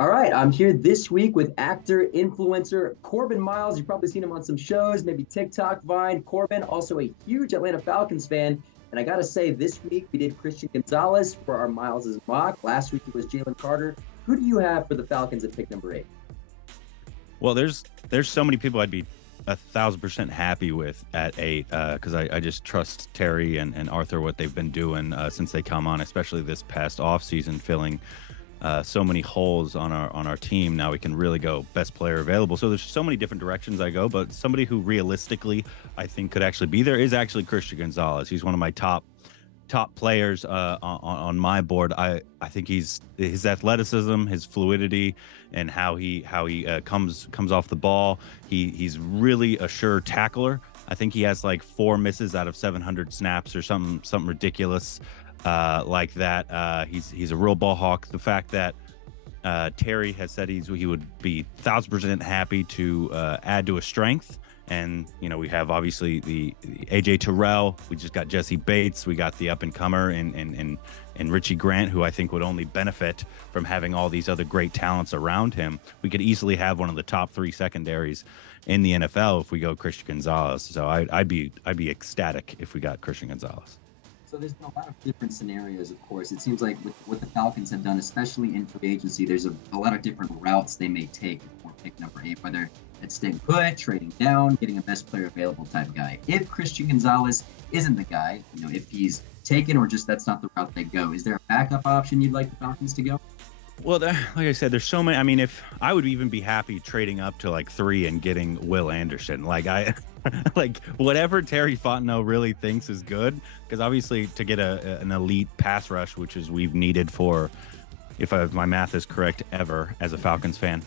All right, I'm here this week with actor, influencer Korbin Miles. You've probably seen him on some shows, maybe TikTok, Vine. Korbin, also a huge Atlanta Falcons fan. And I got to say, this week we did Christian Gonzalez for our Miles's mock. Last week it was Jalen Carter. Who do you have for the Falcons at pick number 8? Well, there's so many people I'd be 1,000% happy with at 8 because I just trust Terry and Arthur what they've been doing since they come on, especially this past offseason, filling so many holes on our team. Now we can really go best player available. So there's so many different directions I go, but somebody who realistically I think could actually be there is actually Christian Gonzalez. He's one of my top players on my board. I think his athleticism, his fluidity, and how he comes off the ball. He's really a sure tackler. I think he has like 4 misses out of 700 snaps or something ridiculous like that. He's a real ball hawk. The fact that Terry has said he would be 1,000% happy to add to his strength. And, we have obviously the AJ Terrell. We just got Jesse Bates. We got the up-and-comer and Richie Grant, who I think would only benefit from having all these other great talents around him. We could easily have one of the top 3 secondaries in the NFL if we go Christian Gonzalez. So I'd be ecstatic if we got Christian Gonzalez. So there's been a lot of different scenarios, of course. It seems like with what the Falcons have done, especially in free agency, there's a lot of different routes they may take for pick number 8, whether it's staying put, trading down, getting a best player available type guy. If Christian Gonzalez isn't the guy, if he's taken or just that's not the route they go, is there a backup option you'd like the Falcons to go? Well, like I said, there's so many. I mean, if I would even be happy trading up to like 3 and getting Will Anderson, like whatever Terry Fontenot really thinks is good, because obviously to get an elite pass rush, which is we've needed for, if my math is correct, ever as a Falcons fan,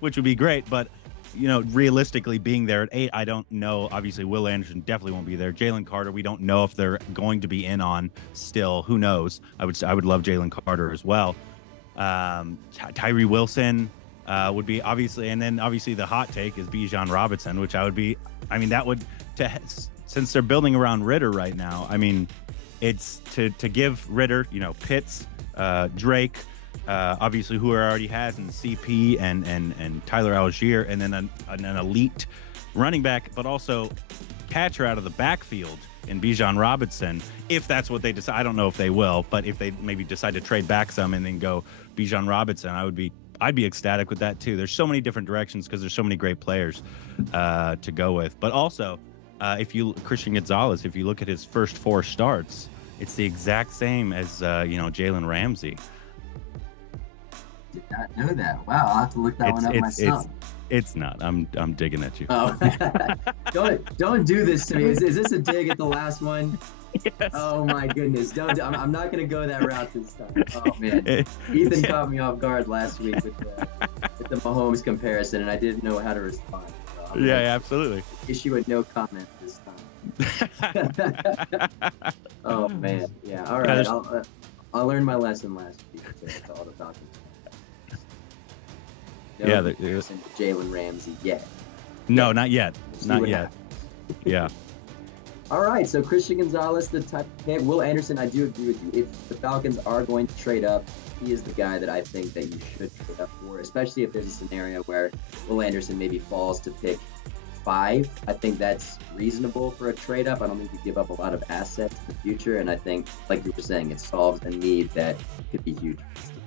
which would be great. But realistically, being there at 8, I don't know. Obviously, Will Anderson definitely won't be there. Jalen Carter, we don't know if they're going to be in on still. Who knows? I would love Jalen Carter as well. Tyree Wilson would be obviously, and then obviously the hot take is Bijan Robinson, which I would be. I mean, that would since they're building around Ritter right now. I mean, it's to give Ritter, Pitts, Drake. Obviously, who already has in CP and Tyler Algier, and then an elite running back, but also catcher out of the backfield in Bijan Robinson, if that's what they decide. I don't know if they will, but if they maybe decide to trade back some and then go Bijan Robinson, I'd be ecstatic with that too. There's so many different directions because there's so many great players to go with. But also, Christian Gonzalez, if you look at his first 4 starts, it's the exact same as Jalen Ramsey. Did not know that. Wow, I'll have to look that one up myself. It's not. I'm digging at you. Oh, don't do this to me. Is this a dig at the last one? Yes. Oh my goodness! I'm not gonna go that route this time. Oh man, Ethan caught me off guard last week with the Mahomes comparison, and I didn't know how to respond. So yeah, absolutely. Issue a no comment this time. Oh man, yeah. All right, I'll learn my lesson last week to all the Falcons. No Jalen Ramsey yet. No, not yet. Not yet. Yeah. All right, so Christian Gonzalez, the type of pick. Will Anderson, I do agree with you. If the Falcons are going to trade up, he is the guy that I think that you should trade up for, especially if there's a scenario where Will Anderson maybe falls to pick 5. I think that's reasonable for a trade up. I don't think you give up a lot of assets in the future, and I think, like you were saying, it solves a need that could be huge.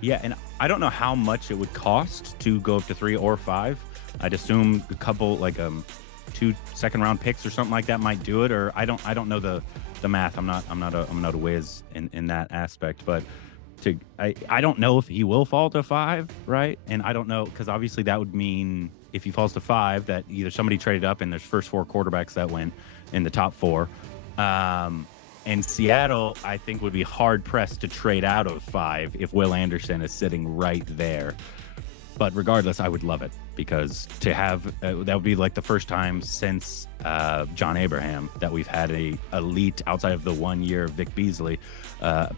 Yeah, and I don't know how much it would cost to go up to 3 or 5. I'd assume a couple, like 2 second-round picks or something like that might do it. Or I don't know the math. I'm not a whiz in that aspect. But I don't know if he will fall to 5, right? And I don't know, because obviously that would mean if he falls to 5, that either somebody traded up and there's first 4 quarterbacks that win in the top 4. And Seattle, I think, would be hard-pressed to trade out of 5 if Will Anderson is sitting right there. But regardless, I would love it, because to have that would be like the first time since John Abraham that we've had a elite, outside of the 1 year of Vic Beasley,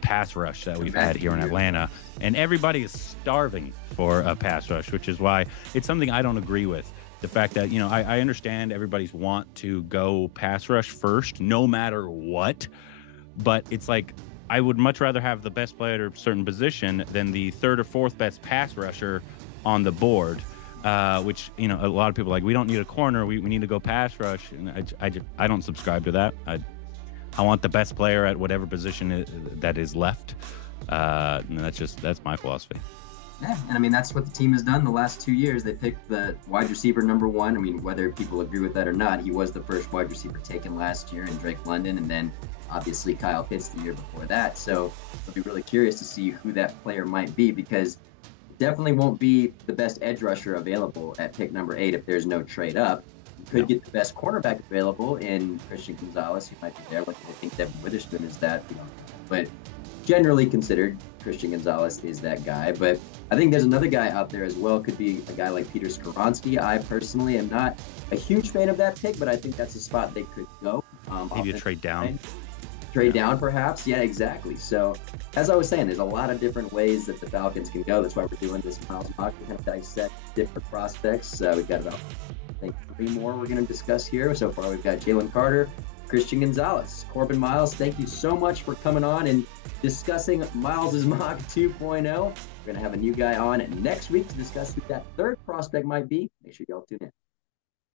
pass rush that we've had here in Atlanta. And everybody is starving for a pass rush, which is why it's something I don't agree with. The fact that, I understand everybody's want to go pass rush first, no matter what. But it's like, I would much rather have the best player at a certain position than the third or fourth best pass rusher on the board. Which, you know, a lot of people are like, we don't need a corner, we need to go pass rush, and I don't subscribe to that. I want the best player at whatever position that is left. And that's my philosophy. Yeah, and I mean, that's what the team has done the last 2 years. They picked the wide receiver number one. I mean, whether people agree with that or not, he was the first wide receiver taken last year in Drake London, and then obviously Kyle Pitts the year before that. So I'll be really curious to see who that player might be, because it definitely won't be the best edge rusher available at pick number 8 if there's no trade up. You could get the best cornerback available in Christian Gonzalez, who might be there. I think Devin Witherspoon is that, but generally considered, Christian Gonzalez is that guy. But I think there's another guy out there as well. Could be a guy like Peter Skoronski. I personally am not a huge fan of that pick, but I think that's a spot they could go. Maybe a trade down. Trade down, perhaps. Yeah, exactly. So, as I was saying, there's a lot of different ways that the Falcons can go. That's why we're doing this Miles mock to kind of dissect different prospects. We've got about, I think, 3 more we're going to discuss here. So far, we've got Jalen Carter, Christian Gonzalez, Korbin Miles. Thank you so much for coming on and discussing Miles' mock 2.0. We're going to have a new guy on next week to discuss who that third prospect might be. Make sure y'all tune in.